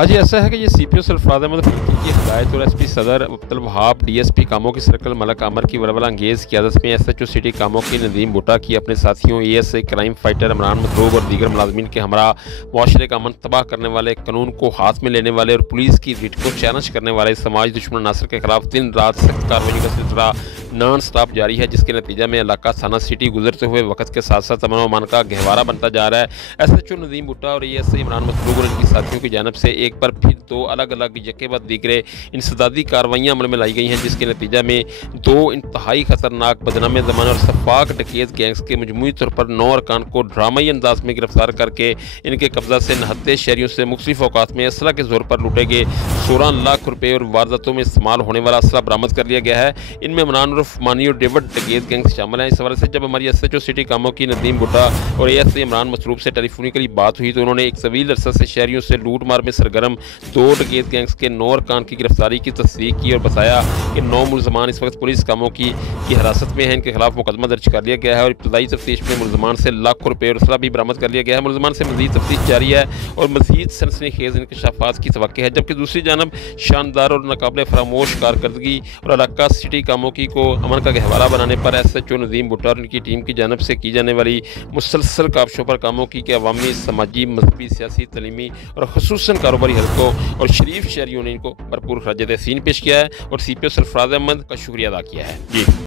हाँ जी, ऐसा है कि ये सीपीओ सरफराज अहमद फ़रीकी की हिदायत और एसपी सदर अब्दुल वहाब, डीएसपी कामों की सर्कल मलक आमर की वरवला अंगेज़ क़यादत में एसएचओ सिटी कामों की नदीम भुट्टा की अपने साथियों एएसआई क्राइम फाइटर इमरान मतलूब और दीगर मुलाज़मीन के हमरा मुआशरे का अमन तबाह करने वाले, कानून को हाथ में लेने वाले और पुलिस की रिट को चैलेंज करने वाले समाज दुश्मन अनासर के खिलाफ दिन रात सख्त कार्रवाई का सिलसिला नॉन स्टॉप जारी है, जिसके नतीजे में इलाका थाना सिटी गुजरते हुए वक्त के साथ साथ अमन व अमान का गहवारा बनता जा रहा है। एसएचओ नदीम भुट्टा और एएसआई इमरान मतलूब और इनकी साथियों की जानब से एक बार फिर दो अलग अलग यके बाद दीगरे इंसदादी कार्रवाइयाँ अमल में लाई गई हैं, जिसके नतीजे में दो इंतहाई खतरनाक बदनाम ज़माना और सफाक डकैत गैंग्स के मजमूई तौर पर 9 अरकान को ड्रामाई अंदाज में गिरफ्तार करके इनके कब्जा से नहत्ते शहरियों से मुख्तलिफ औकात में असला के जोर पर लूटे गए 16 लाख रुपये और वारदातों में इस्तेमाल होने वाला असला बरामद कर लिया गया है। इनमें इमरान उर्फ मानी और डेविड डकैत गैंग्स शामिल हैं। इस हवाले से जब हमारी एसएचओ सिटी कामों की नदीम भुट्टा और एएसआई इमरान मतलूब से टेलीफोनिकली बात हुई तो उन्होंने एक तवील अरसा से शहरियों से लूट मार में सरगर्म 2 डकैत गैंग्स के 9 अरकान की गिरफ्तारी की तस्दीक की और बताया कि 9 मुलजमान इस वक्त पुलिस कामों की हिरासत में हैं। इनके खिलाफ मुकदमा दर्ज कर लिया गया है और इब्तदाई तफ्तीश में मुलजमान से लाखों रुपये और असला भी बरामद कर लिया गया है। मुलजमान से मजीद तफ्तीश जारी है और मजीद सनसनीखेज इंकशाफात की तवक्को है, जबकि दूसरी जानब शानदार और नाकाबिले फरामोश कारकर्दगी और इलाका सिटी कामों की को अमन का गहवारा बनाने पर एसएचओ नदीम भुट्टा और उनकी टीम की जानब से की जाने वाली मुसलसल काबशों पर कामों की कि अवामी, समाजी, मजहबी, सियासी, तलीमी और खुसूसन कारोबारी हल्कों और शरीफ शहरियों ने इनको भरपूर खराज तहसीन पेश किया है और सीपीओ सरफराज अहमद का शुक्रिया अदा किया है। जी।